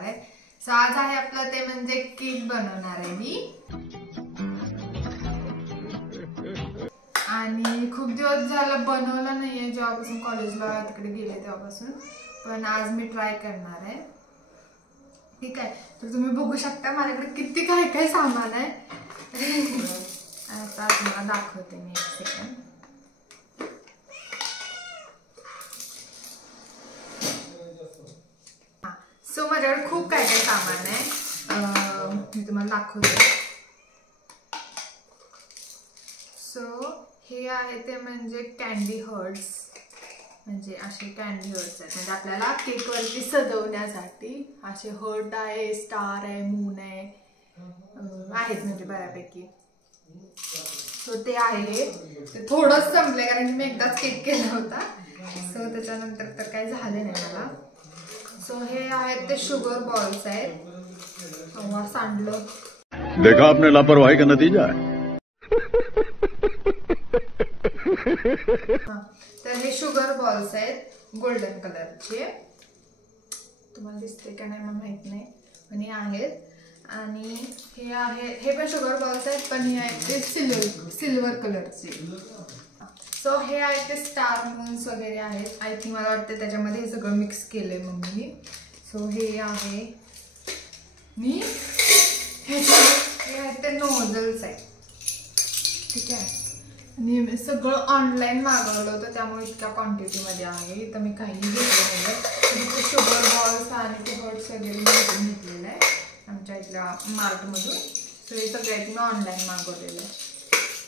करणार आहे. सो आज आहे आपलं ते म्हणजे केक बनवणार आहे मी. आणि खूप दिवस झालं बनवलं नाहीये, जेव्हापासून कॉलेजला तिकडे गेले तेव्हापासून. पण आज मी ट्राय करणार आहे. ठीक आहे, तर तुम्ही बघू शकता माझ्याकडे किती काय काय सामान आहे. आता तुम्हाला दाखवते मी, एक सेकंड. सो माझ्याकडे खूप काय काय सामान आहे, मी तुम्हाला दाखवते. सो हे आहे ते म्हणजे कॅन्डी हर्ट्स, म्हणजे असे कॅन्डी हर्ट्स आहेत. म्हणजे आपल्याला केक वरती सजवण्यासाठी असे हर्ट आहे, स्टार आहे, मून आहे, आहेत म्हणजे बऱ्यापैकी. सो ते आहे, ते थोडंच संपलंय कारण की मी एकदाच केक केला होता. सो त्याच्यानंतर तर काही झाले नाही मला. सो हे आहेत ते शुगर बॉल्स आहेत. सांडलं. देखा आपने लापरवाही का नतीजा है. तर हे शुगर बॉल्स आहेत गोल्डन कलरचे. तुम्हाला दिसते का नाही मला माहित नाही, पण हे आहेत. आणि हे आहे, हे पण शुगर बॉल्स आहेत, पण हे आहेत ते सिल्वर कलरचे. सो हे आहेत ते स्टार मून्स वगैरे आहेत. आय थिंक मला वाटतं त्याच्यामध्ये हे सगळं मिक्स केलंय मम्मीने. सो हे आहे मी हे आहेत ते नोझल्स आहेत. ठीक आहे, आणि सगळं ऑनलाईन मागवलं होतं, त्यामुळे इतक्या क्वांटिटीमध्ये आहे. तर मी काहीही घेतलं नाही. ते शुगर बॉल्स आणि ते हर्ट्स वगैरे मी घेतलेलं आहे आमच्या इथल्या मार्टमधून. सो हे सगळ्यात मी ऑनलाईन मागवलेलं आहे.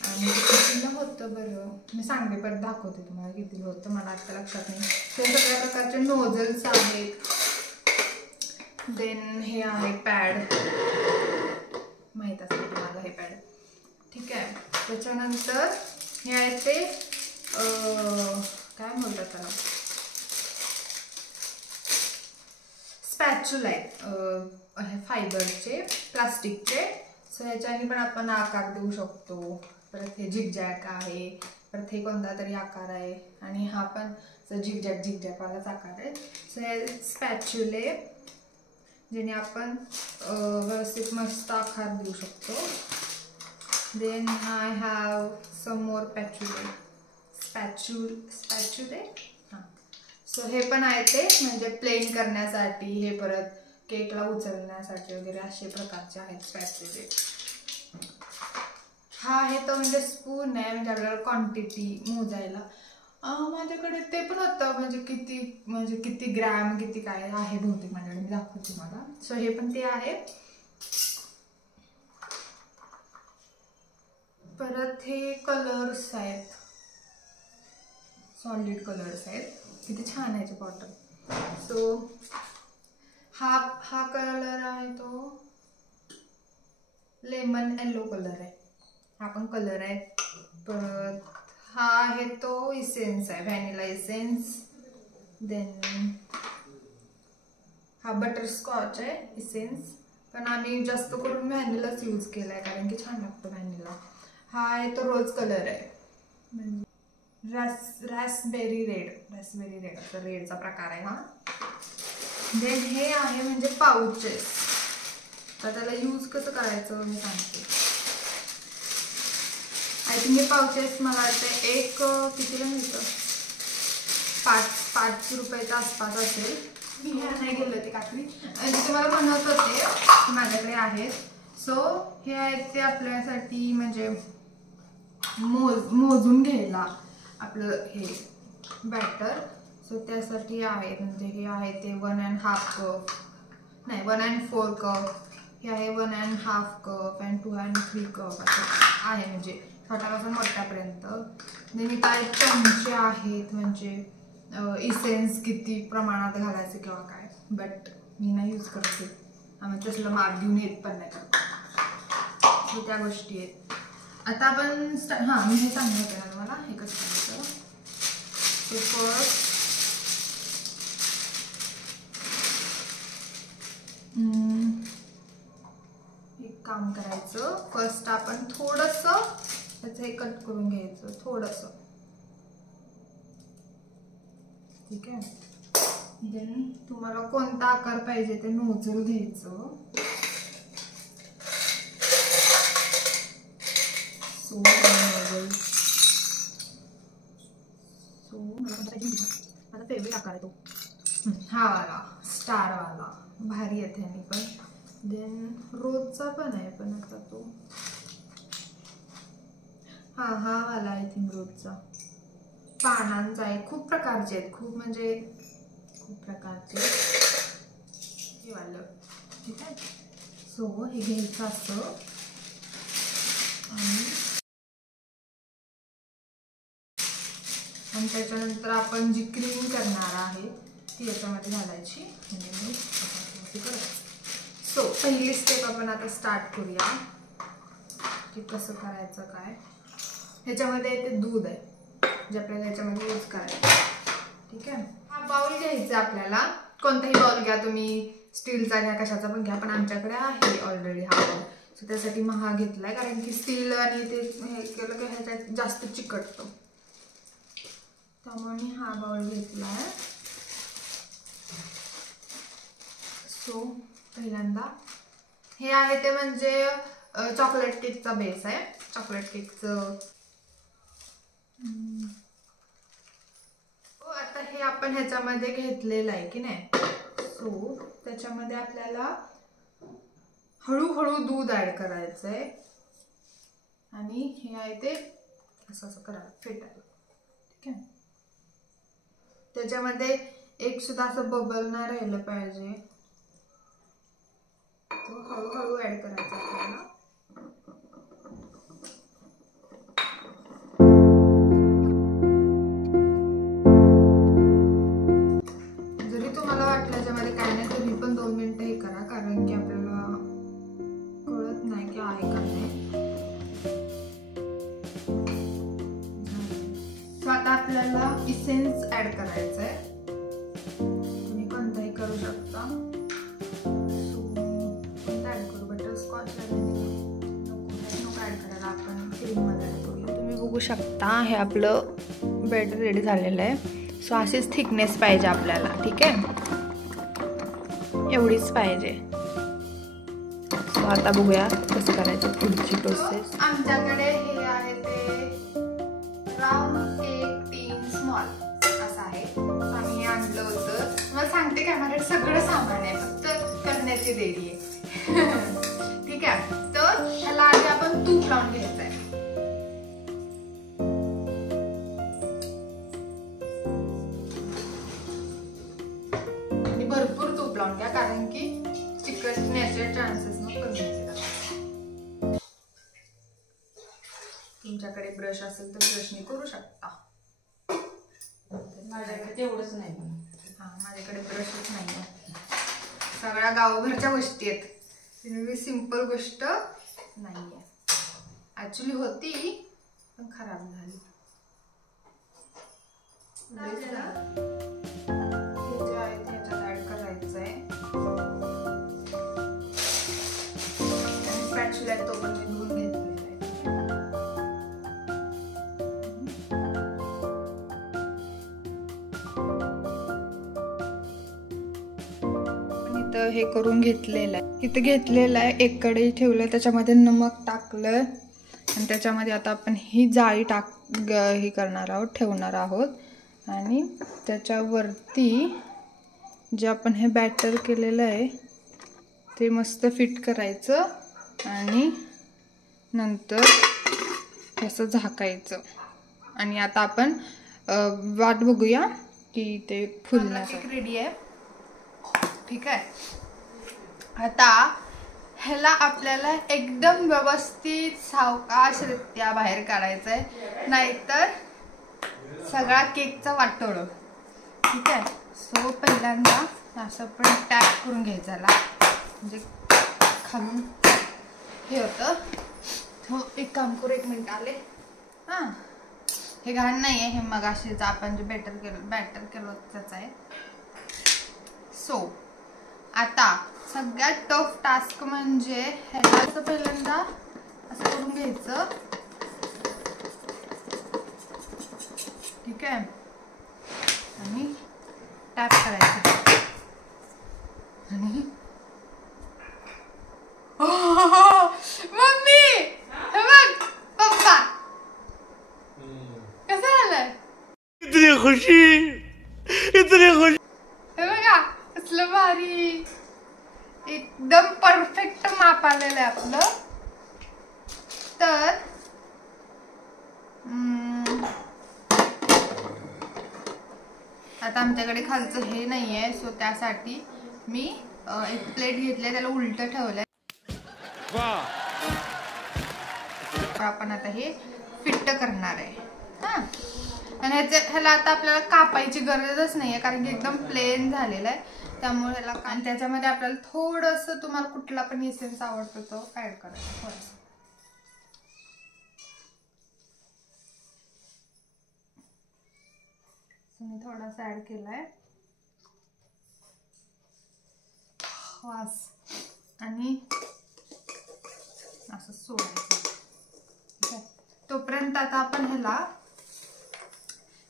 आणि कितीला होतं बरं, मी सांगते परत दाखवते तुम्हाला कितीला होतं, मला आता लक्षात नाही. हे सगळ्या प्रकारचे नोझल्स आहेत. देन हे आहे पॅड, माहीत असेल तुम्हाला हे पॅड. ठीक आहे, त्याच्यानंतर हे आहे ते काय म्हणतात त्याला, स्पॅच्युला आहेत फायबरचे, प्लास्टिकचे. सो ह्याच्याने पण आपण आकार देऊ शकतो. परत हे झिगझॅग आहे, परत हे कोणता तरी आकार आहे, आणि हा पण झिगझॅगवालाच आकार आहे. सो हे स्पॅच्युले ज्याने आपण व्यवस्थित मस्त आकार देऊ शकतो. Then I have some more spatule. So हे पण आहे ते म्हणजे प्लेन करण्यासाठी, हे परत केकला उचलण्यासाठी वगैरे असे प्रकारचे आहेत स्पॅच्युले. हा आहे तो म्हणजे स्पून आहे, म्हणजे आपल्याला क्वांटिटी मोजायला. माझ्याकडे ते पण होतं, म्हणजे किती ग्रॅम किती काय आहे बहुतेक माझ्याकडे, मी दाखवते मला. सो हे पण ते आहे. परत हे कलर्स आहेत, सॉलिड कलर्स आहेत. किती छान आहे बॉटल. सो हा कलर आहे तो लेमन येलो कलर आहे, हा पण कलर आहे. परत हा आहे तो इसेन्स आहे, व्हॅनिला इसेन्स. देन हा बटरस्कॉच आहे इसेन्स, पण आम्ही जास्त करून व्हॅनिलाच यूज केलाय कारण की छान लागतो व्हॅनिला. हा आहे तो रोज कलर आहे, म्हणजे रास्पबेरी रेड असा रेडचा प्रकार आहे हा. देन हे आहे म्हणजे पाउचेस. तर त्याला यूज कसं करायचं मी सांगते. आय थिंक हे पाउचेस मला वाटतं एक कितीला मिळतं, 5 रुपयाच्या आसपास असेल. मी नाही गेलं ते काकडी, आणि तुम्हाला म्हणत होते माझ्याकडे आहेत. सो हे आहेत ते आपल्यासाठी म्हणजे मोजून घ्यायला आपलं हे बॅटर. सो त्यासाठी आहे, म्हणजे हे आहे ते 1.5 कप, नाही 1.4 कप, हे आहे 1.5 कप आणि 2 आणि 3 कप असं आहे, म्हणजे छोट्यापासून मोठ्यापर्यंत. नेहमी काय चमचे आहेत, म्हणजे इसेन्स किती प्रमाणात घालायचे किंवा काय, बट मी नाही यूज करते, आम्ही तसलं माप घेऊन येत पण नाही करत. सो त्या गोष्टी आहेत. आता आपण मी हे सांगत होते ना तुम्हाला, हे कसं करायचं. ते फर्स्ट एक काम करायचं, फर्स्ट आपण थोडंसं त्याचं हे कट करून घ्यायचं थोडंसं. ठीक आहे, देन तुम्हाला कोणता आकार पाहिजे ते नोझल घ्यायचं. सो नोझल माझा फेवरेट आकार आहे तो हा वाला स्टार वाला भारी येते आणि पण. देन रोजचा पण आहे पण आता तो हा वाला आय थिंक रोजचा पानांचा आहे. खूप प्रकारचे आहेत, खूप म्हणजे खूप प्रकारचे हे वालं. ठीक आहे. सो हे घ्यायचं असतं आणि त्याच्यानंतर आपण जी क्रीम करणार आहे ती याच्यामध्ये घालायची. सो पहिली स्टेप आपण आता स्टार्ट करूया की कसं करायचं काय. ह्याच्यामध्ये ते दूध आहे जे आपल्याला याच्यामध्ये यूज करायचं. ठीक आहे. हा बाउल घ्यायचा आपल्याला, कोणताही बाउल घ्या तुम्ही, स्टीलचा घ्या कशाचा पण घ्या, पण आमच्याकडे आहे ऑलरेडी हा बाउल. सो त्यासाठी मग हा घेतलाय कारण की स्टील आणि ते हे केलं की ह्याच्यात जास्त चिकटतं, त्यामुळे मी हा बाउल घेतलाय. सो पहिल्यांदा हे आहे ते म्हणजे चॉकलेट केकचा बेस आहे. चॉकलेट केकचं आता हे आपण ह्याच्यामध्ये घेतलेलं आहे की नाही. सो त्याच्यामध्ये आपल्याला हळूहळू दूध ऍड करायचं आहे आणि हे आहे ते असं असं करायला फेटायला. ठीक आहे. त्याच्यामध्ये एक सुद्धा असं बबल नाही राहिलं पाहिजे, तो हळूहळू ऍड करायचा आपल्याला. जरी तुम्हाला वाटलं याच्यामध्ये काय नाही तुम्ही पण 2 मिनिटं हे करा, कारण की आपल्याला कळत नाही की आहे का नाही. सो आता आपल्याला इसेन्स ऍड करायचं आहे. तुम्ही कोणताही करू शकता. सो कोणता ऍड करू, बटरस्कॉच नको ऍड करायला, आपण क्रीममध्ये ऍड करूया. तुम्ही बघू शकता हे आपलं बॅटर रेडी झालेलं आहे. सो अशीच थिकनेस पाहिजे आपल्याला. ठीक आहे, एवढीच पाहिजे. सो आता बघूया कसं करायचं पुढची प्रोसेस. आमच्याकडे हे आहे ते राऊंड केक टीन स्मॉल असं आहे. आम्ही हे आणलं होतं. मला सांगते काय, माझ्याकडे सगळं सामान आहे, फक्त करण्याची देरी आहे. ठीक आहे. तर ह्याला आधी आपण तूप लावून घ्यायचं आहे. आणि भरपूर तूप लावून घ्या कारण की चिकटण्याचे चान्सेस मग कमी होतील. तुमच्याकडे ब्रश असेल तर ब्रशने करू शकता. माझ्याकडे तेवढंच नाही. माझ्याकडे ब्रशच नाही आहे. सगळ्या गावभरच्या गोष्टी आहेत, ती सिंपल गोष्ट नाही आहे. ऍक्च्युली होती पण खराब झाली. हे जे आहे ते ह्याच्यात ऍड करायचं आहे. आणि स्पॅच्युला तो पण मी धुवून घेतलेला आहे. इथं हे करून घेतलेलं आहे. इथं घेतलेलं आहे, एक कढई ठेवलं, त्याच्यामध्ये नमक टाकलं आणि त्याच्यामध्ये आता आपण ही जाळी हे करणार आहोत, ठेवणार आहोत. आणि त्याच्यावरती जे आपण हे बॅटर केलेलं आहे ते मस्त फिट करायचं आणि नंतर असं झाकायचं. आणि आता आपण वाट बघूया की ते फुलण्यासाठी रेडी आहे. ठीक आहे. आता ह्याला आपल्याला एकदम व्यवस्थित सावकाशरित्या बाहेर काढायचं आहे, नाहीतर सगळा केकचा वाटोळं. ठीक आहे. सो पहिल्यांदा असं पण टॅप करून घ्यायचा, म्हणजे खालून हे होतं. हो, एक काम करू, 1 मिनिट आले. हां, हे घाण नाही आहे, हे मगाशीच आपण जे बॅटर केलं त्याचं आहे. सो आता सगळ्यात टफ टास्क म्हणजे ह्याला असं पहिल्यांदा असं करून घ्यायचं. ठीक आहे. आणि टॅप करायचं. हे बघा कसलं भारी, एकदम परफेक्ट माप आलेलं आहे आपलं. तर आता आमच्याकडे खालचं हे नाहीये, सो त्यासाठी मी एक प्लेट घेतली, त्याला उलट ठेवलंय. आपण आता हे फिट करणार आहे. हा, आणि ह्याला आता आपल्याला कापायची गरजच नाहीये, कारण की एकदम प्लेन झालेलं आहे. त्यामुळे ह्याला, आणि त्याच्यामध्ये आपल्याला थोडंसं, तुम्हाला कुठला पण एसेन्स आवडतो तो ऍड करायचा थोडंसं. मी थोडासा ऍड केलाय. वास, आणि असं सोडायचं. तोपर्यंत आता आपण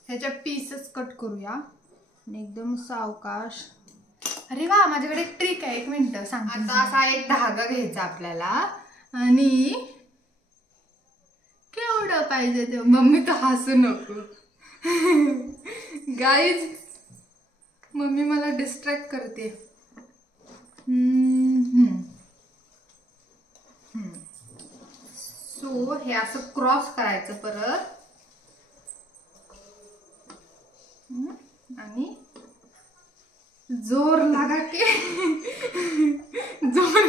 ह्याच्या पीसेस कट करूया एकदम सावकाश. अरे वा, माझ्याकडे एक ट्रिक आहे, एक मिनिट सांगते. आता असा एक धागा घ्यायचा आपल्याला, आणि केवढं पाहिजे ते, मम्मी तर हसू नको गाईज, मम्मी मला डिस्ट्रॅक्ट करते. सो हे असं क्रॉस करायचं परत, आणि जोर लागा के जोर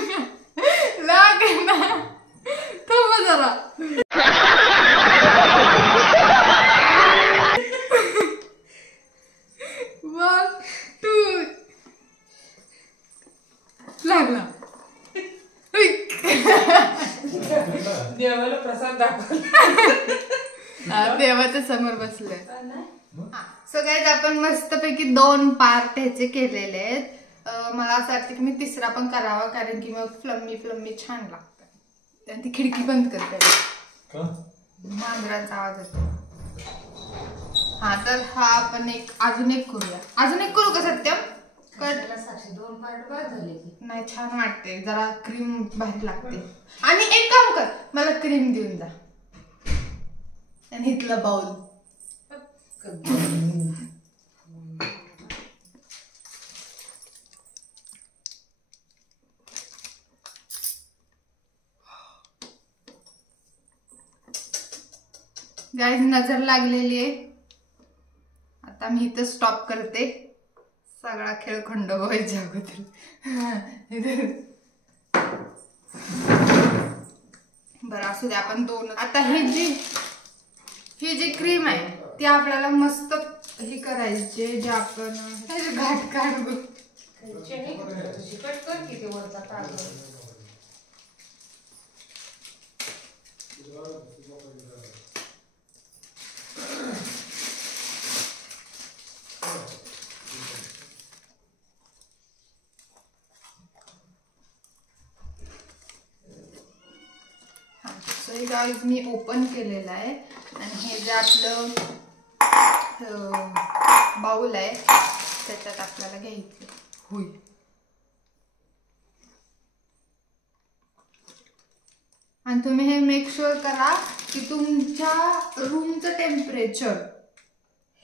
लाग ना, थांबा जरा. 1 2 लागला. देवाला प्रसाद दाखवला, देवाच्या समोर बसले. सो गाईज, आपण मस्तपैकी 2 पार्ट ह्याचे केलेले आहेत. मला असं वाटतं की मी तिसरा पण करावा, कारण की मग फ्लम्मी छान लागतं. आणि ती खिडकी बंद करते, मांजरांचा आवाज येतो. हा, तर हा आपण अजून एक करूया. अजून एक करू का सत्यम? साक्षी 2 पार्ट बाद झाले. नाही, छान वाटते, जरा क्रीम भारी लागते. आणि एक काम कर, मला क्रीम देऊन जा, आणि इथलं बाउल. गाईज, नजर लागलेली आहे. आता मी इथं स्टॉप करते, सगळा खेळ खंड व्हायच्या अगोदर. बरं, असू दे, आपण 2. आता ही जी क्रीम आहे ती आपल्याला मस्त हे करायचे, जे आपण घाट काढू. कट कर की ते वरचा ताग. गाईज, मी ओपन केलेलं आहे, आणि हे जे आपलं बाउल आहे त्याच्यात आपल्याला घ्यायचं होईल. आणि तुम्ही हे मेक शुअर करा की तुमच्या रूमचं टेम्परेचर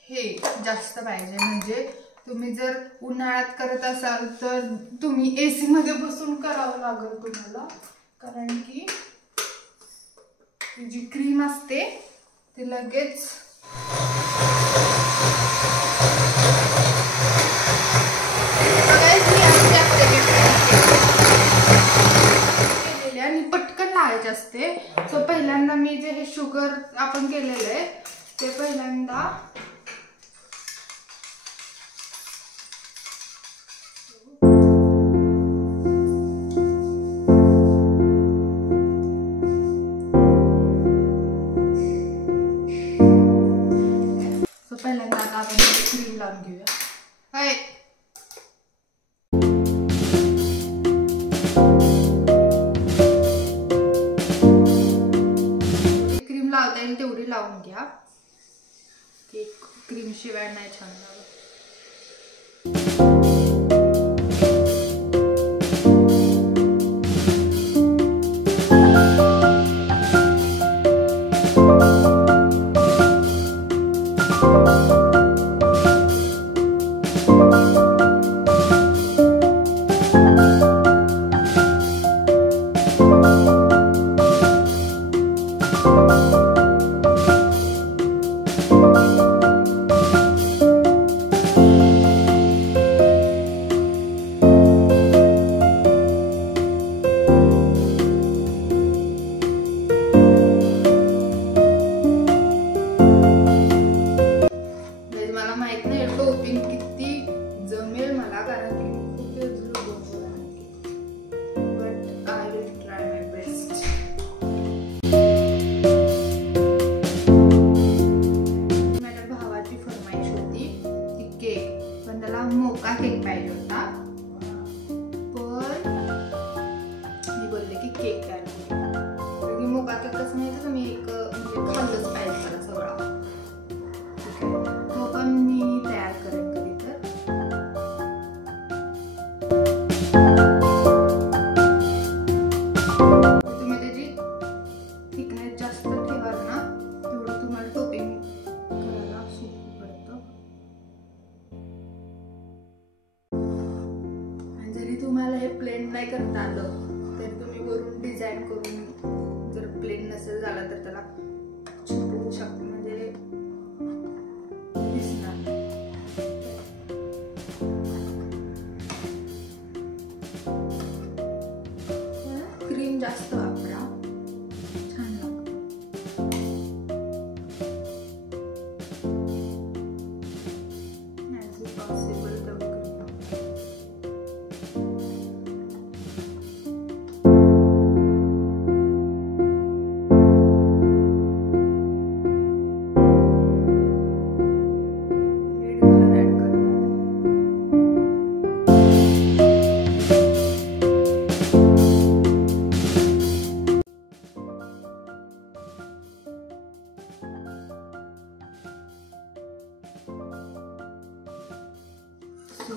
हे जास्त पाहिजे. म्हणजे तुम्ही जर उन्हाळ्यात करत असाल तर तुम्ही AC मध्ये बसून करावं लागेल तुम्हाला, कारण की जी क्रीम असते ती लगेच आणि पटकन लावायचे असते. सो पहिल्यांदा मी जे हे शुगर आपण केलेलं आहे ते पहिल्यांदा आता आपण क्रीम लावून घेऊया. क्रीम लावता येईल तेवढी लावून घ्या, क्रीम शिवाय नाही छान लागत. खाल्लंच पाहिजे त्याला सगळा. ठीक आहे, तो पण मी तयार करेन कधी तर. तुम्ही त्याची थिकनेस जास्त ठेवाल ना तेवढं तुम्हाला टोपिंग करायला सोपं पडतं. आणि जरी तुम्हाला हे प्लेन नाही करता आलं तर तुम्ही वरून डिझाईन करून, जर प्लेन नसेल झाला तर त्याला चिपकवू शकता, म्हणजे दिसणार. क्रीम जास्त वापरा, छान लागतं. ॲज पॉसिबल तेवढं क्रीम वापरा. रेड कलर ऍड करणार आहे. So,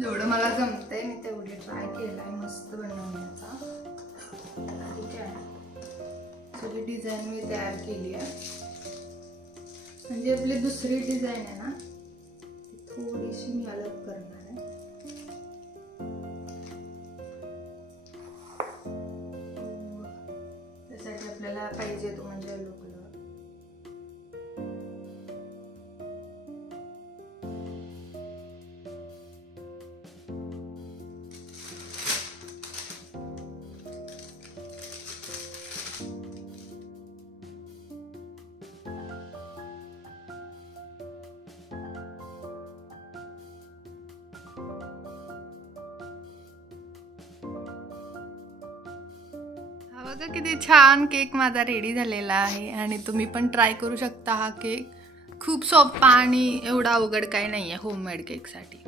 जेवढं मला जमतंय मी तेवढे ट्राय केलाय मस्त बनवण्याचा. ठीक आहे, सगळी डिझाईन मी तयार केली आहे. म्हणजे आपली दुसरी डिझाईन आहे ना ती थोडीशी मी अलग करणार आहे. त्यासाठी आपल्याला पाहिजे तो म्हणजे येलो कलर. बघा किती छान केक माझा रेडी झालेला आहे आणि तुम्ही पण ट्राय करू शकता. हा केक खूप सोपा आणि एवढा अवघड काही नाही आहे होममेड केकसाठी.